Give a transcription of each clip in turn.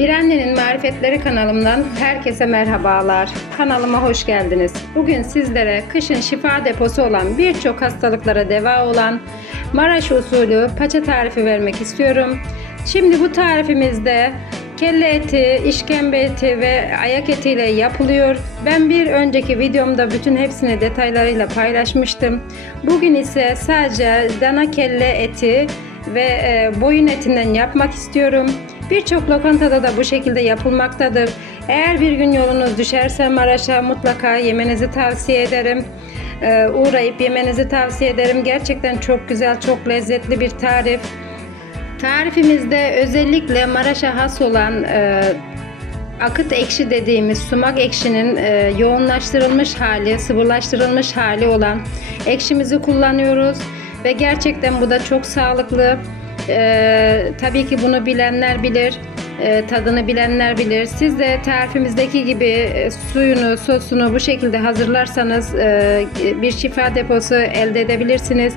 Bir Annenin Marifetleri kanalımdan herkese merhabalar. Kanalıma hoş geldiniz. Bugün sizlere kışın şifa deposu olan birçok hastalıklara deva olan Maraş usulü paça tarifi vermek istiyorum. Şimdi bu tarifimizde kelle eti, işkembe eti ve ayak etiyle yapılıyor. Ben bir önceki videomda bütün hepsini detaylarıyla paylaşmıştım. Bugün ise sadece dana kelle eti ve e, boyun etinden yapmak istiyorum. Birçok lokantada da bu şekilde yapılmaktadır. Eğer bir gün yolunuz düşerse Maraş'a mutlaka yemenizi tavsiye ederim. E, uğrayıp yemenizi tavsiye ederim. Gerçekten çok güzel, çok lezzetli bir tarif. Tarifimizde özellikle Maraş'a has olan e, akıt ekşi dediğimiz sumak ekşinin e, yoğunlaştırılmış hali, sıvılaştırılmış hali olan ekşimizi kullanıyoruz ve gerçekten bu da çok sağlıklı. E, tabii ki bunu bilenler bilir, e, tadını bilenler bilir. Siz de tarifimizdeki gibi e, suyunu, sosunu bu şekilde hazırlarsanız e, bir şifa deposu elde edebilirsiniz.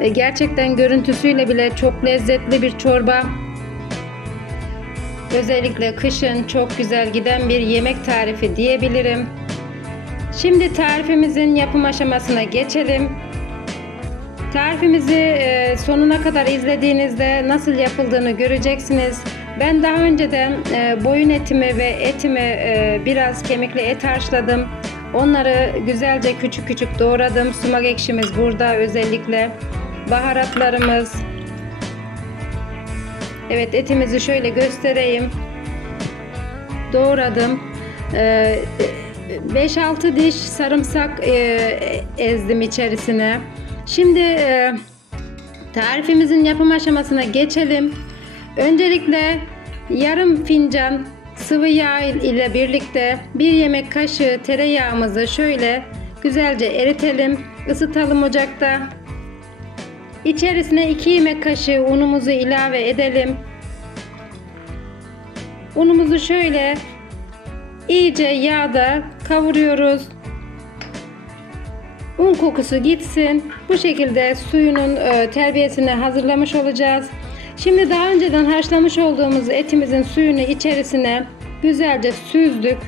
E, Gerçekten görüntüsüyle bile çok lezzetli bir çorba. Özellikle kışın çok güzel giden bir yemek tarifi diyebilirim. Şimdi tarifimizin yapım aşamasına geçelim. Tarifimizi e, sonuna kadar izlediğinizde nasıl yapıldığını göreceksiniz. Ben daha önceden e, boyun etimi ve etimi e, biraz kemikli et haşladım. Onları güzelce küçük küçük doğradım. Sumak ekşimiz burada özellikle. Baharatlarımız. Evet etimizi şöyle göstereyim. Doğradım. Ee, 5-6 diş sarımsak ezdim içerisine. Şimdi e, tarifimizin yapım aşamasına geçelim. Öncelikle yarım fincan sıvı yağ ile birlikte bir yemek kaşığı tereyağımızı şöyle güzelce eritelim. Isıtalım ocakta. İçerisine 2 yemek kaşığı unumuzu ilave edelim. Unumuzu şöyle iyice yağda kavuruyoruz. Un kokusu gitsin. Bu şekilde suyunun e, terbiyesini hazırlamış olacağız. Şimdi daha önceden haşlamış olduğumuz etimizin suyunu içerisine güzelce süzdük.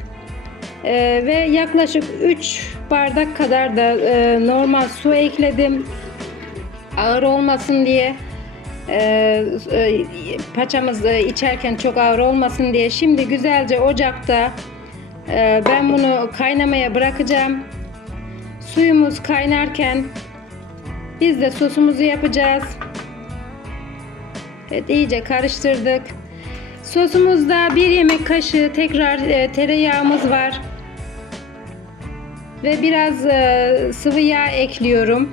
E, ve yaklaşık 3 bardak kadar da e, normal su ekledim. Ağır olmasın diye. E, e, paçamız e, içerken çok ağır olmasın diye. Şimdi güzelce ocakta e, ben bunu kaynamaya bırakacağım. Suyumuz kaynarken biz de sosumuzu yapacağız. Evet iyice karıştırdık. Sosumuzda bir yemek kaşığı tekrar e, tereyağımız var. Ve biraz e, sıvı yağ ekliyorum.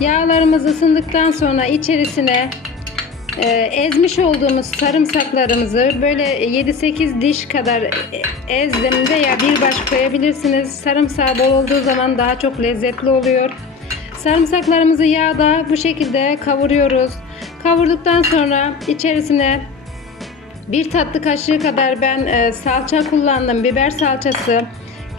Yağlarımız ısındıktan sonra içerisine ezmiş olduğumuz sarımsaklarımızı böyle 7-8 diş kadar ezdim veya bir baş koyabilirsiniz. Sarımsağı bol olduğu zaman daha çok lezzetli oluyor. Sarımsaklarımızı yağda bu şekilde kavuruyoruz. Kavurduktan sonra içerisine bir tatlı kaşığı kadar ben e, salça kullandım. Biber salçası.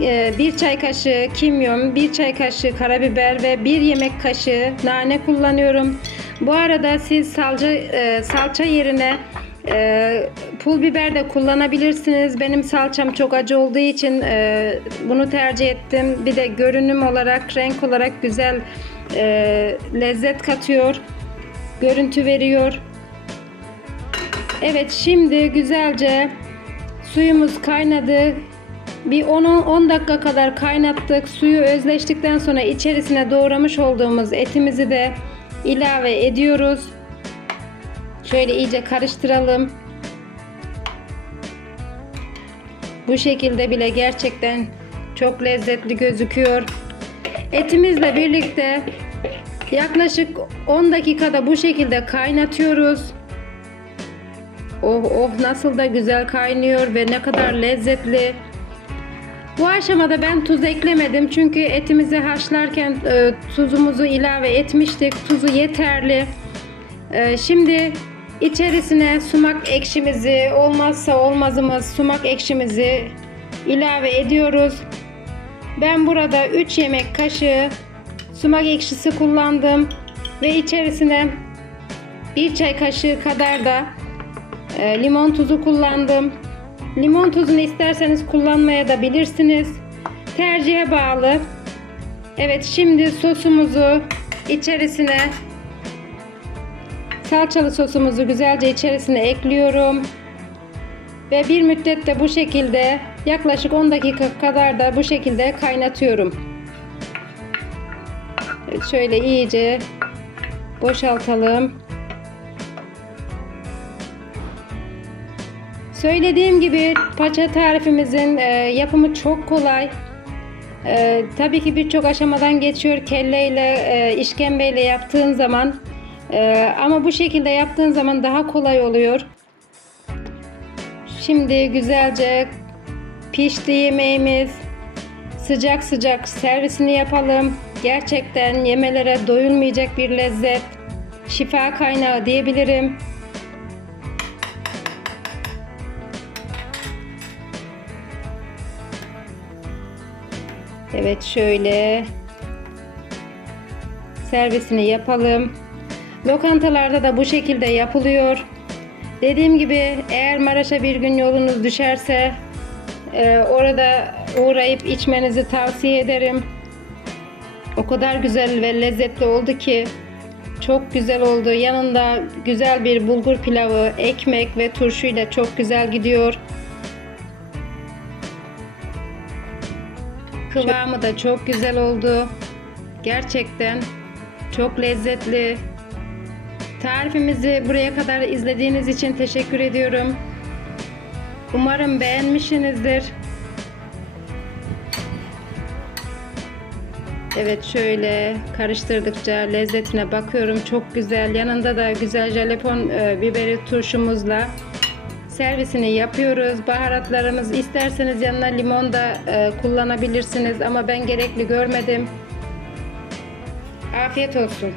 e, Bir çay kaşığı kimyon, bir çay kaşığı karabiber ve bir yemek kaşığı nane kullanıyorum. Bu arada siz salça, e, salça yerine e, pul biber de kullanabilirsiniz. Benim salçam çok acı olduğu için e, bunu tercih ettim. Bir de görünüm olarak, renk olarak güzel e, lezzet katıyor. Görüntü veriyor. Evet şimdi güzelce suyumuz kaynadı. Bir 10-10 dakika kadar kaynattık. Suyu özleştikten sonra içerisine doğramış olduğumuz etimizi de ilave ediyoruz. Şöyle iyice karıştıralım. Bu şekilde bile gerçekten çok lezzetli gözüküyor. Etimizle birlikte yaklaşık 10 dakikada bu şekilde kaynatıyoruz. Oh oh nasıl da güzel kaynıyor ve ne kadar lezzetli. Bu aşamada ben tuz eklemedim çünkü etimizi haşlarken e, tuzumuzu ilave etmiştik. Tuzu yeterli. E, şimdi içerisine sumak ekşimizi olmazsa olmazımız sumak ekşimizi ilave ediyoruz. Ben burada 3 yemek kaşığı sumak ekşisi kullandım ve içerisine Bir çay kaşığı kadar da e, limon tuzu kullandım. Limon tuzunu isterseniz kullanmaya da bilirsiniz. Tercihe bağlı. Evet şimdi sosumuzu içerisine salçalı sosumuzu güzelce içerisine ekliyorum. Ve bir müddet de bu şekilde yaklaşık 10 dakika kadar da bu şekilde kaynatıyorum. Evet, şöyle iyice boşaltalım. Söylediğim gibi paça tarifimizin e, yapımı çok kolay. E, tabii ki birçok aşamadan geçiyor kelleyle, e, işkembeyle yaptığın zaman. E, ama bu şekilde yaptığın zaman daha kolay oluyor. Şimdi güzelce pişti yemeğimiz. Sıcak sıcak servisini yapalım. Gerçekten yemelere doyulmayacak bir lezzet. Şifa kaynağı diyebilirim. Evet şöyle servisini yapalım. Lokantalarda da bu şekilde yapılıyor. Dediğim gibi eğer Maraş'a bir gün yolunuz düşerse e, orada uğrayıp içmenizi tavsiye ederim. O kadar güzel ve lezzetli oldu ki çok güzel oldu. Yanında güzel bir bulgur pilavı, ekmek ve turşuyla çok güzel gidiyor. Kıvamı da çok güzel oldu. Gerçekten çok lezzetli. Tarifimizi buraya kadar izlediğiniz için teşekkür ediyorum. Umarım beğenmişsinizdir. Evet şöyle karıştırdıkça lezzetine bakıyorum. Çok güzel. Yanında da güzel jalepon e, biberi turşumuzla servisini yapıyoruz. Baharatlarımız isterseniz yanına limon da e, kullanabilirsiniz ama ben gerekli görmedim. Afiyet olsun.